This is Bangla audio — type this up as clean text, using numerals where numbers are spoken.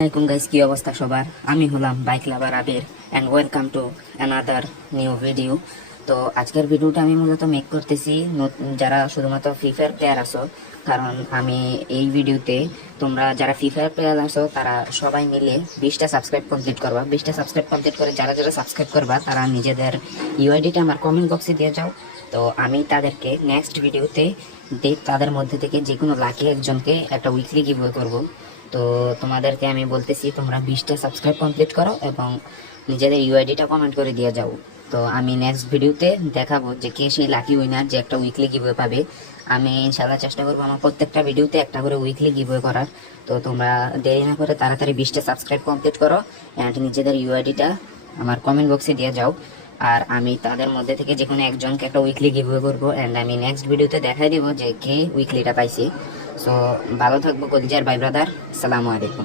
আসসালামাইকুম গাইস, কি অবস্থা সবার? আমি হলাম bike lover Abir and welcome to another new video. তো আজকের ভিডিওটা আমি মূলত মেক করতেছি যারা শুধুমাত্র ফ্রি ফায়ার প্লেয়ার আছো, কারণ আমি এই ভিডিওতে তোমরা যারা ফ্রি ফায়ার প্লেয়ার আছো তারা সবাই মিলে 20টা সাবস্ক্রাইব কমপ্লিট করবা। 20টা সাবস্ক্রাইব কমপ্লিট করে যারা যারা সাবস্ক্রাইব করবা তারা নিজেদের ইউআইডিটা আমার কমেন্ট বক্সে দিয়ে যাও। তো আমি তাদেরকে নেক্সট ভিডিওতে তাদের মধ্যে থেকে যে কোনো লাকি একজনকে একটা উইকলি গিভওয়ে করবো। তো তোমাদেরকে আমি বলতেছি তোমরা 20টা সাবস্ক্রাইব কমপ্লিট করো এবং নিজেদের ইউআইডিটা কমেন্ট করে দিয়ে যাও। তো আমি নেক্সট ভিডিওতে দেখাবো যে কে সেই লাকি উইনার যে একটা উইকলি গিভওয়ে পাবে। আমি ইনশাল্লাহ চেষ্টা করবো আমার প্রত্যেকটা ভিডিওতে একটা করে উইকলি গিভওয়ে করার। তো তোমরা দেরি না করে তাড়াতাড়ি 20টা সাবস্ক্রাইব কমপ্লিট করো অ্যান্ড নিজেদের ইউআইডিটা আমার কমেন্ট বক্সে দিয়ে যাও। আর আমি তাদের মধ্যে থেকে যে কোনো একজনকে একটা উইকলি গিভওয়ে করবো অ্যান্ড আমি নেক্সট ভিডিওতে দেখাই দিব যে কে উইকলিটা পাইছি। সো ভালো থাকবো কলিজার ভাই ব্রাদার। আসসালামু আলাইকুম।